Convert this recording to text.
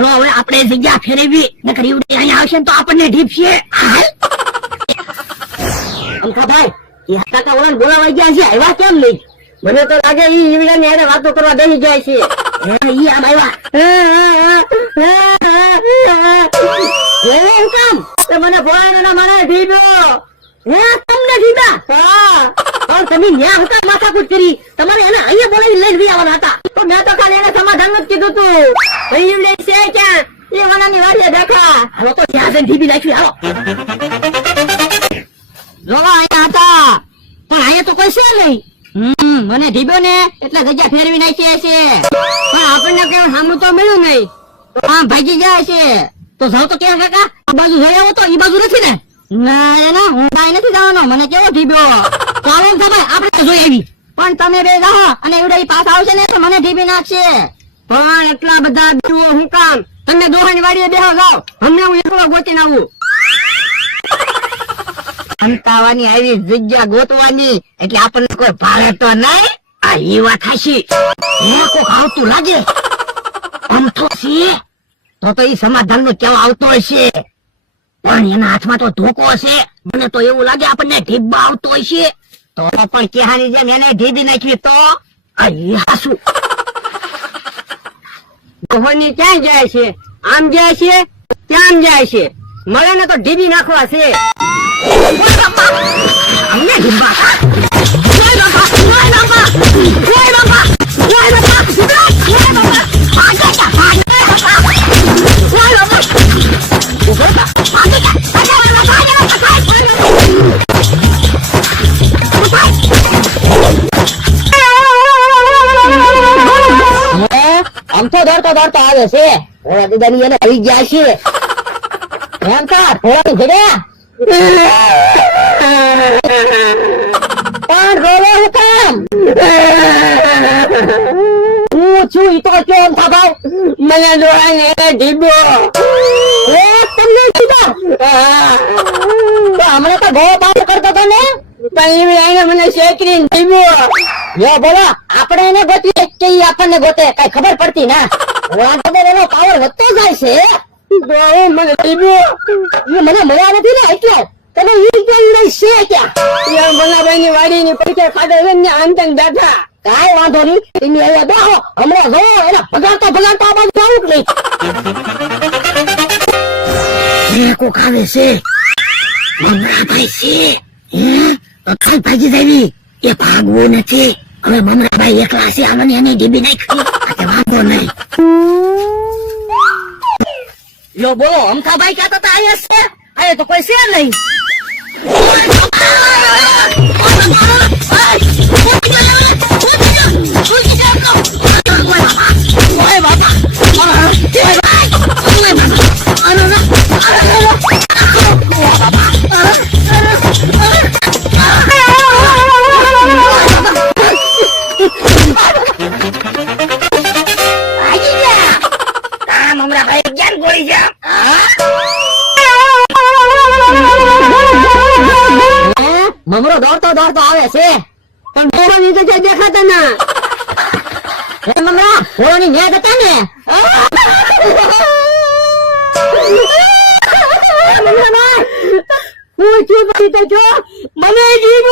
હાલો હવે આપણે જગ્યા ફેરવી, નકર ઈવડે અહીંયા આવશે ને તો આપણને ઢીપશે. હાલ અમથાભાઈ, એ કાકા ઓળાને બોલાવા ગયા છે, આવ્યા કેમ નહીં? મને તો લાગે ઈ ઈવડાની હારે વાતો કરવા બેસી જાય છે. ઈ આમ આવ્યા. એવું કામ તે મને ભોળાના મને ઢીબ્યો. તમને ઢીબા? હા, પણ તમે ન્યા હતા માથાકૂટ કરી, તમારે એને અહીંયા બોલાવી લઈને જઈ આવવાના હતા. તો મેં તો ખાલી એને સમાધાન જ કીધું તું. ભાઈ ઈવડે છે ક્યાં? એ વનાની વાડીએ બેઠા. હાલો તો ત્યાં જઈને ઢીબી નાખી. હાલો જોવા અહીંયા હતા, પણ અહીંયા તો કોઈ છે નહીં. મને ઢીબ્યો ને એટલે જગ્યા ફેરવી નાખી છે, પણ આપણને કઈ સામું તો મળ્યું નહીં, તો આમ ભાગી જાય છે. તો જાઓ તો ક્યાં કાકા? આ બાજુ જઈ આવો તો. ઈ બાજુ નથી ને? ના એનો હું કાંઈ નથી જવાનો, મને કેવો ઢીબ્યો. ચાલો ને ભાઈ આપણે જોઈ આવી. પણ તમે બે જાઓ અને એવડે પાસ આવશે ને તો મને ઢીબી નાખશે. પણ એટલા બધા બીવો હું કામ? તમે દોહાની વાડીએ બેહો જાઓ, હમને હું એકલો ગોતીને આવું. અંતાવાની આવી જગ્યા ગોતવાની એટલે આપણને કોઈ ભાડે તો નહીં. આ ઈ વાત હાચી. કોક આવતું લાગે. અમથો છે તો ઈ સમાધાન નું કેવા આવતો હશે. પણ એના હાથમાં તો ધોકો હશે. મને તો એવું લાગે આપણને ઢીબા આવતો હશે. તો પણ કેહાની જેમ એને ઢીબી નાખવી તો? આ ઈ હાસુ. દોહની ક્યાં જાય છે? આમ જાય છે ક્યાં જાય છે? મળે ને તો ઢીબી નાખવા છે. અમને ઢીબા. ઓય બાપા, ઓય બાપા, ઓય બાપા, ઓય બાપા, ઓય બાપા, ભાગી જા, ભાગી જા, ઓય બાપા, ભાગી જા, ભાગી જા, આમ તો દોડતો દોડતો આવે છે. દીદાની એને આવી ગયા છે. એમ કર થોડાની જગ્યા પણ રોવે હું કામ? હું છું ઈ તો કેમ થા મને જોડાને એને ઢીબ્યો. તમને ઢીબ્યો? તો હમણાં તો બહુ બાત કરતો હતો ને, પણ એને મને શેકરીને ઢીબ્યો. યો બોલો, આપણે એને ગોતીએ કે ઈ આપણને ગોતે? કઈ ખબર પડતી ના. એનો પાવર વધતો જાય છે. મને ઢીબ્યો. મને મળ્યા નથી ને એટલે તમે ઈ કેમ છે ક્યાં? યાર મનાભાઈ ની વાડી ની પૈસા ખાધે ને અંતન બેઠા. કાંઈ વાંધો નહીં, તમે અહીંયા બેહો, હમણાં જો એને ભગાડતા ભગાડતા આ બાજુ આવું જ નહીં. કોક આવે છે. મમરાભાઈ છે. તો કાલ ભાગી જાવી. એ ભાગવું નથી. હવે મમરાભાઈ એકલા છે. આમને એને ઢીબી નાખી. વાંધો નહીં. યો બોલો, અમથાભાઈ ક્યાં હતા? અહીંયા છે? અહીંયા તો કોઈ છે નહીં. મમરાભાઈ ક્યાં ગોળી છે? મમરો દોડતો દોડતો આવે છે, પણ ભોળાની જગ્યાએ દેખાતા ના. હે મમરા, ભોળાની ન્યા જતા ને. મમરાભાઈ, હું છું પછી તો જો મને જીવ